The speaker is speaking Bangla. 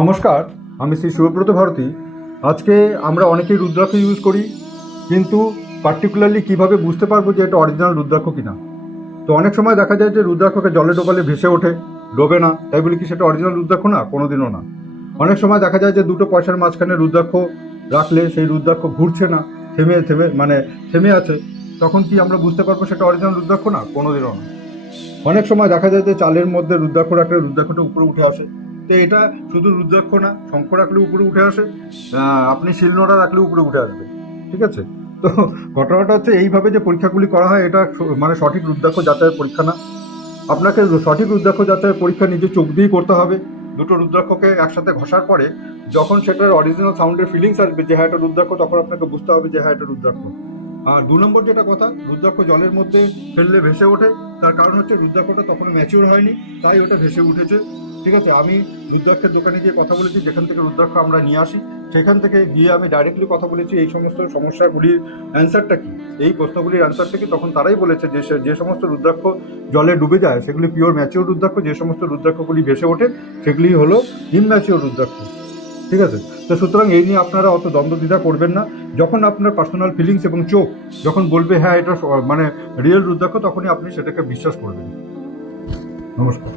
নমস্কার, আমি শ্রী শুভব্রত ভারতী। আজকে আমরা অনেকেই রুদ্রাক্ষ ইউজ করি, কিন্তু পার্টিকুলারলি কিভাবে বুঝতে পারবো যে এটা অরিজিনাল রুদ্রাক্ষ কিনা। তো অনেক সময় দেখা যায় যে রুদ্রাক্ষকে জলে ডোবালে ভেসে ওঠে, ডোবে না, তাই বলে কি সেটা অরিজিনাল রুদ্রাক্ষ না? কোনোদিনও না। অনেক সময় দেখা যায় যে দুটো পয়সার মাঝখানে রুদ্রাক্ষ রাখলে সেই রুদ্রাক্ষ ঘুরছে না, থেমে আছে, তখন কি আমরা বুঝতে পারবো সেটা অরিজিনাল রুদ্রাক্ষ না? কোনোদিনও না। অনেক সময় দেখা যায় যে চালের মধ্যে রুদ্রাক্ষ রাখলে রুদ্রাক্ষটা উপরে উঠে আসে। তো এটা শুধু রুদ্রাক্ষ না, শঙ্খ রাখলে উপরে উঠে আসে, আপনি শিলনোড়া রাখলে উপরে উঠে আসবে। ঠিক আছে? তো ঘটনাটা হচ্ছে এইভাবে যে পরীক্ষাগুলি করা হয়, এটা মানে সঠিক রুদ্রাক্ষ যাচাইয়ের পরীক্ষা না। আপনাকে সঠিক রুদ্রাক্ষ যাচাইয়ের পরীক্ষা নিজে চোখ দিয়েই করতে হবে। দুটো রুদ্রাক্ষকে একসাথে ঘষার পরে যখন সেটার অরিজিনাল সাউন্ডের ফিলিংস আসবে যে হ্যাঁ এটা রুদ্রাক্ষ, তখন আপনাকে বুঝতে হবে যে হ্যাঁ এটা রুদ্রাক্ষ। আর 2 নম্বর যেটা কথা, রুদ্রাক্ষ জলের মধ্যে ফেললে ভেসে ওঠে, তার কারণ হচ্ছে রুদ্রাক্ষটা তখন ম্যাচিওর হয়নি, তাই ওটা ভেসে উঠেছে। ঠিক আছে? আমি রুদ্রাক্ষের দোকানে গিয়ে কথা বলেছি, যেখান থেকে রুদ্রাক্ষ আমরা নিয়ে আসি সেখান থেকে গিয়ে আমি ডাইরেক্টলি কথা বলেছি এই সমস্ত সমস্যাগুলির অ্যান্সারটা কি, এই প্রশ্নগুলির অ্যান্সারটা কি। তখন তারাই বলেছে যে যে সমস্ত রুদ্রাক্ষ জলে ডুবে যায় সেগুলি পিওর ম্যাচিওর রুদ্রাক্ষ, যে সমস্ত রুদ্রাক্ষগুলি ভেসে ওঠে সেগুলি হলো ইমম্যাচিওর রুদ্রাক্ষ। ঠিক আছে? তো সুতরাং এই নিয়ে আপনারা অত দ্বন্দ্বদ্বিধা করবেন না। যখন আপনার পার্সোনাল ফিলিংস এবং চোখ যখন বলবে হ্যাঁ এটা মানে রিয়েল রুদ্রাক্ষ, তখনই আপনি সেটাকে বিশ্বাস করবেন। নমস্কার।